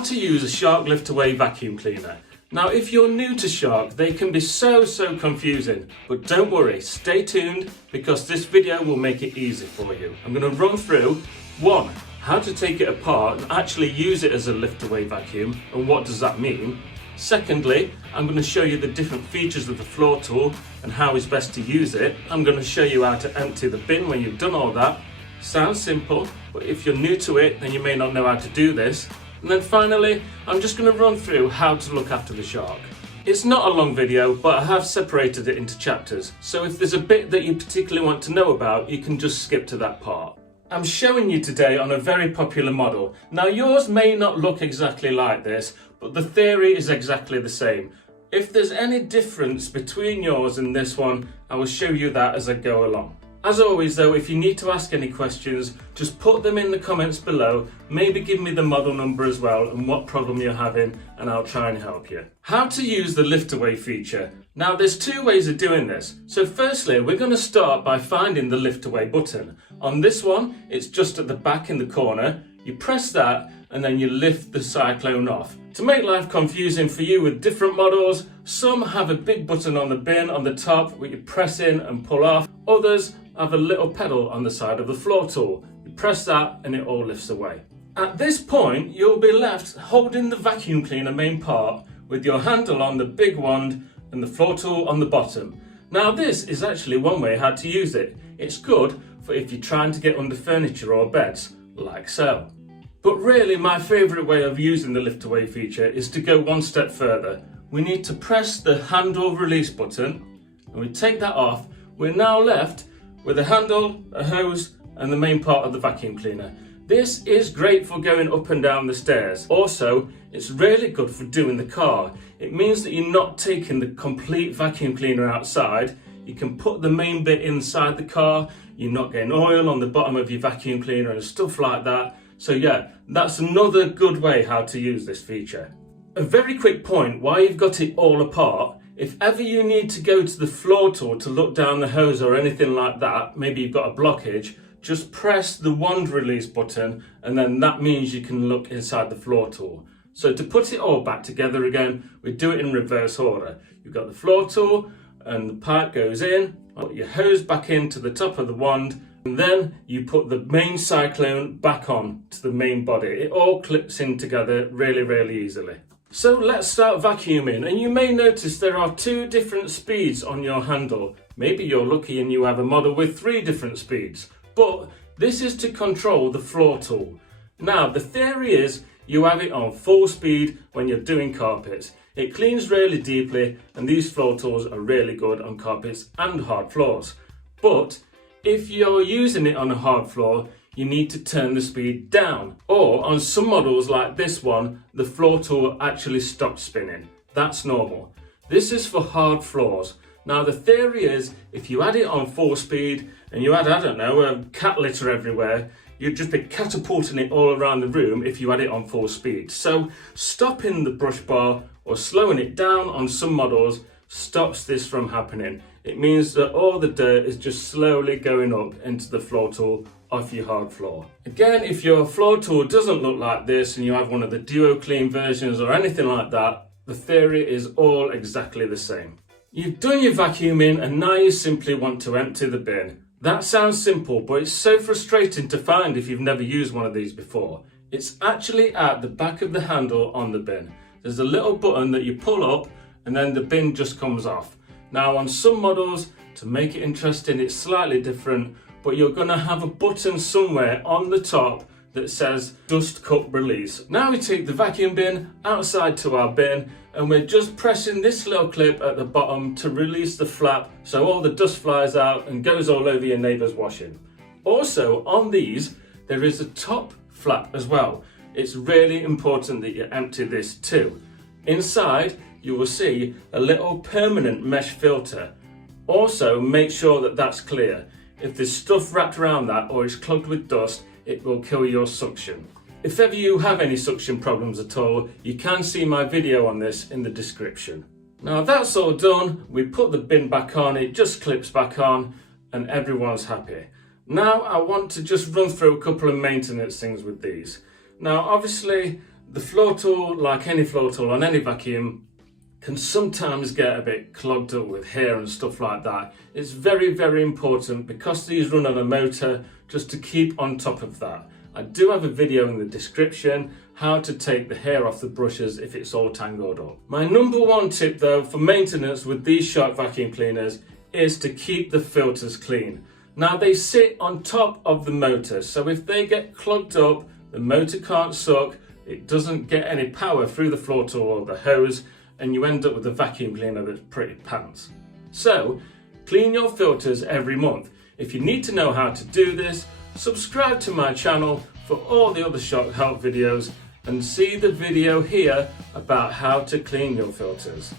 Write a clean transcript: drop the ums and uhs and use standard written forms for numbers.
How to use a Shark lift-away vacuum cleaner. Now if you're new to Shark, they can be so confusing, but don't worry, stay tuned because this video will make it easy for you. I'm going to run through 1. How to take it apart and actually use it as a lift-away vacuum and what does that mean. Secondly, I'm going to show you the different features of the floor tool and how it's best to use it. I'm going to show you how to empty the bin when you've done all that. Sounds simple, but if you're new to it, then you may not know how to do this. And then finally, I'm just going to run through how to look after the Shark. It's not a long video, but I have separated it into chapters, so if there's a bit that you particularly want to know about, you can just skip to that part. I'm showing you today on a very popular model. Now yours may not look exactly like this, but the theory is exactly the same. If there's any difference between yours and this one, I will show you that as I go along. As always though, if you need to ask any questions, just put them in the comments below, maybe give me the model number as well and what problem you're having and I'll try and help you. How to use the lift away feature. Now there's 2 ways of doing this. So firstly, we're going to start by finding the lift away button. On this one, it's just at the back in the corner. You press that and then you lift the cyclone off. To make life confusing for you with different models, some have a big button on the bin on the top where you press in and pull off. Others have a little pedal on the side of the floor tool. You press that and it all lifts away. At this point, you'll be left holding the vacuum cleaner main part with your handle on the big wand and the floor tool on the bottom. Now this is actually one way how to use it. It's good for if you're trying to get under furniture or beds, like so. But really my favourite way of using the lift away feature is to go 1 step further. We need to press the handle release button and we take that off. We're now left with a handle, a hose and the main part of the vacuum cleaner. This is great for going up and down the stairs. Also, it's really good for doing the car. It means that you're not taking the complete vacuum cleaner outside. You can put the main bit inside the car. You're not getting oil on the bottom of your vacuum cleaner and stuff like that. So yeah, that's another good way how to use this feature. A very quick point, while you've got it all apart, if ever you need to go to the floor tool to look down the hose or anything like that, maybe you've got a blockage, just press the wand release button and then that means you can look inside the floor tool. So to put it all back together again, we do it in reverse order. You've got the floor tool and the pipe goes in, put your hose back into the top of the wand, and then you put the main cyclone back on to the main body. It all clips in together really easily. So let's start vacuuming, and you may notice there are 2 different speeds on your handle. Maybe you're lucky and you have a model with 3 different speeds, but this is to control the floor tool. Now the theory is you have it on full speed when you're doing carpets. It cleans really deeply and these floor tools are really good on carpets and hard floors. But if you're using it on a hard floor, you need to turn the speed down. Or on some models like this one, the floor tool actually stops spinning. That's normal. This is for hard floors. Now the theory is if you had it on full speed and you had, I don't know, a cat litter everywhere, you'd just be catapulting it all around the room if you had it on full speed. So stopping the brush bar or slowing it down on some models stops this from happening. It means that all the dirt is just slowly going up into the floor tool off your hard floor. Again, if your floor tool doesn't look like this and you have one of the Duo Clean versions or anything like that, the theory is all exactly the same. You've done your vacuuming and now you simply want to empty the bin. That sounds simple, but it's so frustrating to find if you've never used one of these before. It's actually at the back of the handle on the bin. There's a little button that you pull up and then the bin just comes off. Now on some models, to make it interesting, it's slightly different, but you're going to have a button somewhere on the top that says dust cup release. Now we take the vacuum bin outside to our bin and we're just pressing this little clip at the bottom to release the flap so all the dust flies out and goes all over your neighbour's washing. Also on these, there is a top flap as well. It's really important that you empty this too. Inside, you will see a little permanent mesh filter. Also, make sure that that's clear. If there's stuff wrapped around that or it's clogged with dust, it will kill your suction. If ever you have any suction problems at all, you can see my video on this in the description. Now that's all done, we put the bin back on, it just clips back on and everyone's happy. Now I want to just run through a couple of maintenance things with these. Now obviously The floor tool, like any floor tool on any vacuum, can sometimes get a bit clogged up with hair and stuff like that. It's very, very important, because these run on a motor, just to keep on top of that. I do have a video in the description how to take the hair off the brushes if it's all tangled up. My number one tip though for maintenance with these Shark vacuum cleaners is to keep the filters clean. Now they sit on top of the motor, so if they get clogged up, the motor can't suck, it doesn't get any power through the floor tool or the hose, and you end up with a vacuum cleaner that's pretty pants. So clean your filters every month. If you need to know how to do this, subscribe to my channel for all the other Shark help videos, and see the video here about how to clean your filters.